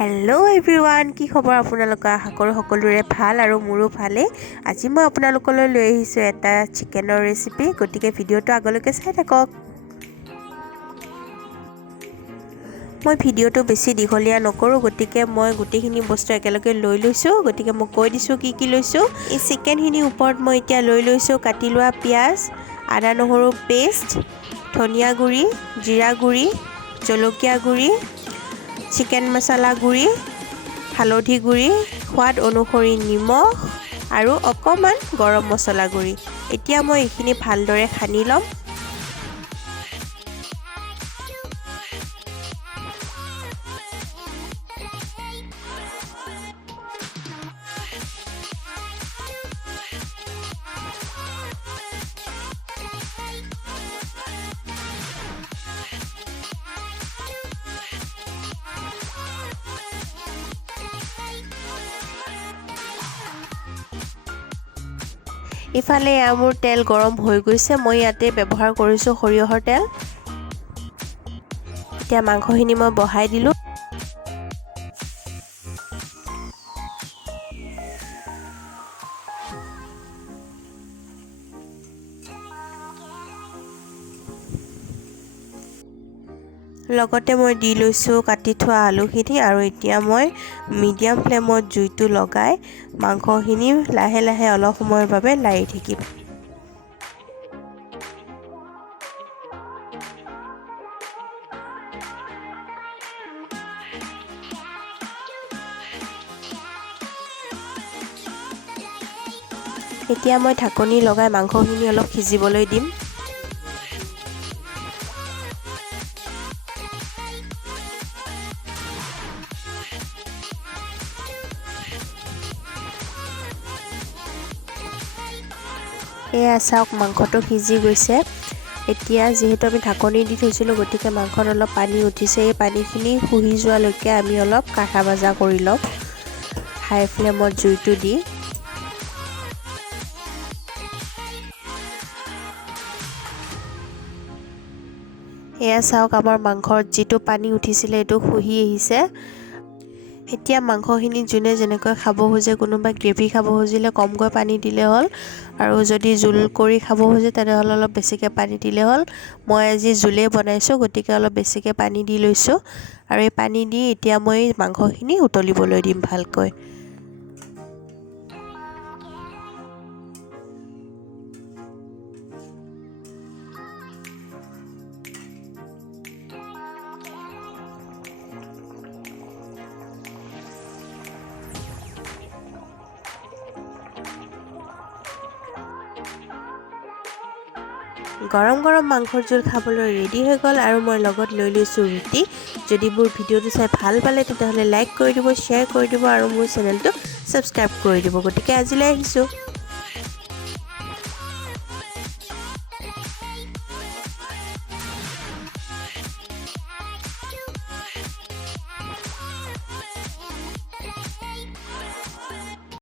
hello everyone কি খবৰ আপোনালোকৰ আশা কৰো সকলোৰে ভাল আৰু মোৰো ভালে আজি মই আপোনালোকলৈ লৈ আহিছো এটা চিকেনৰ ৰেচিপি গটিকে ভিডিওটো আগলৈকে চাই থাকক মই ভিডিওটো বেছি দীঘলীয়া নকৰো গটিকে মই গুটিখিনি বস্তু একেলগে লৈ লৈছো গটিকে মই কৈ দিছো কি লৈছো এই চিকেনখিনি ওপৰত মই এতিয়া লৈ লৈছো কাটি লোৱা পিয়াজ আদা নহৰু পেষ্ট ধনিয়া গুৰি জিৰা গুৰি জলকীয়া গুৰি চিকেন মছলা গুৰি হালধি গুৰি সোৱাদ অনুসৰি নিমখ আৰু অকমান গৰম মছলা গুৰি এতিয়া মই এইখিনি ভালদৰে খানি লম ইফালে মোৰ তেল গৰম হৈ গৈছে মই ইয়াতে ব্যৱহাৰ কৰিছো সৰিয়হৰ তেল এতিয়া মাংসখিনি মই বহাই দিলো লগতে মই দি লৈছো কাটি থোৱা আলুখিনি আৰু এতিয়া মই মিডিয়াম ফ্লেমত জুইটো লগাই মাংসখিনি লাহে লাহে অলপ সময়ৰ বাবে লাৰি থাকিম এতিয়া মই ঢাকনি লগাই মাংসখিনি অলপ সিজিবলৈ দিম এয়া চাওক মাংসটো সিজি গৈছে এতিয়া যেহেতু আমি ঢাকনি দি থৈছিলো গটিকে মাংসত অলপ পানী উঠিছে এই পানীখিনি শুহি যোৱালৈকে আমি অলপ কাঢ়া ভাজা কৰি লম হাই ফ্লেমত জুইটো দি এয়া চাওক আমাৰ মাংসৰ যিটো পানী উঠিছিলে এটো শুহি আহিছে এতিয়া মাংসখিনি জুনে যেনেকৈ খাব খোজে কোনোবা গ্ৰেভি খাব খুজিলে কমকৈ পানী দিলে হ'ল আৰু যদি জুল কৰি খাব খোজে তেনেহলে অলপ বেছিকৈ পানী দিলে হ'ল মই আজি জুলে বনাইছো গটিকে অলপ বেছিকৈ পানী দি লৈছো আৰু এই পানী দি এতিয়া মই মাংসখিনি উতলিবলৈ দিম ভালকৈ গৰম গৰম মাংসৰ জোল খাবলৈ ৰেডি হৈ গল আৰু মই লগত লৈ লৈছো ৰুটি যদি মোৰ ভিডিওটো চাই ভাল পালে তেতিয়াহলে লাইক কৰি দিব শেয়াৰ কৰি দিব আৰু মোৰ চেনেলটো সাবস্ক্ৰাইব কৰি দিব গটিকে আজিলৈ আহিছো